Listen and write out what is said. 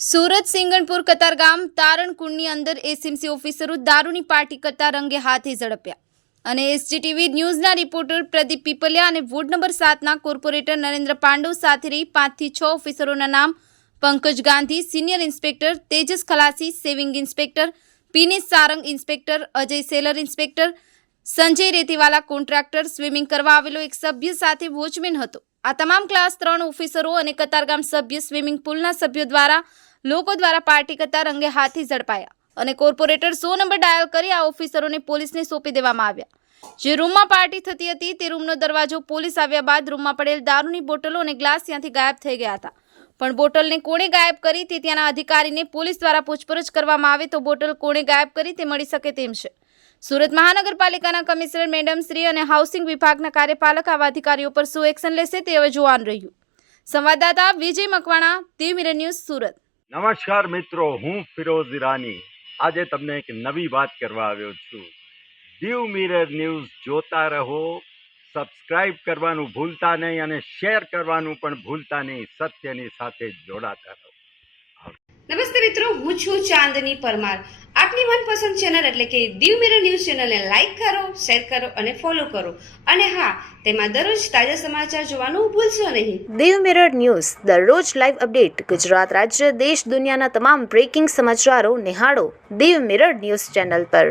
સુરત સિંગણપુર કતારગામ તારણકુંડની અંદર એસએમસી ઓફિસરો દારૂની પાર્ટી કરતા રંગે હાથે ઝડપ્યા અને એસજીટીવી ન્યૂઝના રિપોર્ટર પ્રદીપ પીપલિયા અને વોર્ડ નંબર 7ના કોર્પોરેટર નરેન્દ્ર પાંડવ સાથે રહી 5 થી 6 ઓફિસરોના નામ Pankaj Gandhi, senior inspector Tejas Khalasi, saving inspector Pinesh Sarang, inspector Ajay Selar, inspector Sanjay Retiwala, contractor, swimming કરવા આવેલો એક સભ્ય સાથે વોચમેન હતો। આ તમામ ક્લાસ 3 ઓફિસરો અને કતારગામ સભ્ય સ્વિમિંગ પુલના સભ્યો દ્વારા લોકો દ્વારા પાર્ટી કરતા રંગે હાથી ઝડપાયા અને કોર્પોરેટર 100 નંબર ડાયલ કરી આ ઓફિસરોને પોલીસને સોંપી દેવામાં આવ્યા। જે રૂમમાં પાર્ટી થતી હતી તે રૂમનો દરવાજો પોલીસ આવ્યા બાદ રૂમમાં પડેલ દારૂની બોટલો અને ગ્લાસ ત્યાંથી ગાયબ થઈ ગયા હતા, પણ બોટલને કોણે ગાયબ કરી તે ત્યાંના અધિકારીને પોલીસ દ્વારા પૂછપરછ કરવામાં આવે તો બોટલ કોણે ગાયબ કરી તે મળી શકે તેમ છે। સુરત મહાનગરપાલિકાના કમિશનર મેડમ શ્રી અને હાઉસિંગ વિભાગના કાર્યપાલક આવા અધિકારીઓ પર શું એક્શન લેશે તે હવે જોવાનું રહ્યું। સંવાદદાતા વિજય મકવાણા, દીવ મિરર ન્યૂઝ, સુરત। નમસ્કાર મિત્રો, હું ફિરોઝ ઈરાની આજે તમને એક નવી વાત કરવા આવ્યો છું। દીવ મિરર ન્યૂઝ જોતા રહો, સબસ્ક્રાઇબ કરવાનું ભૂલતા નહીં અને શેર કરવાનું પણ ભૂલતા નહીં। સત્યની સાથે જોડાતા રહો। નમસ્તે મિત્રો, હું છું ચાંદની પરમાર। આપની મનપસંદ ચેનલ એટલે કે દીવ મિરર ન્યૂઝ ચેનલને લાઈક કરો, શેર કરો અને ફોલો કરો અને હા, તેમાં દરરોજ તાજા સમાચાર જોવાનું ભૂલશો નહીં। દીવ મિરર ન્યૂઝ દરરોજ લાઈવ અપડેટ ગુજરાત રાજ્ય, દેશ, દુનિયાના તમામ બ્રેકિંગ સમાચારો નિહાળો દીવ મિરર ન્યૂઝ ચેનલ પર।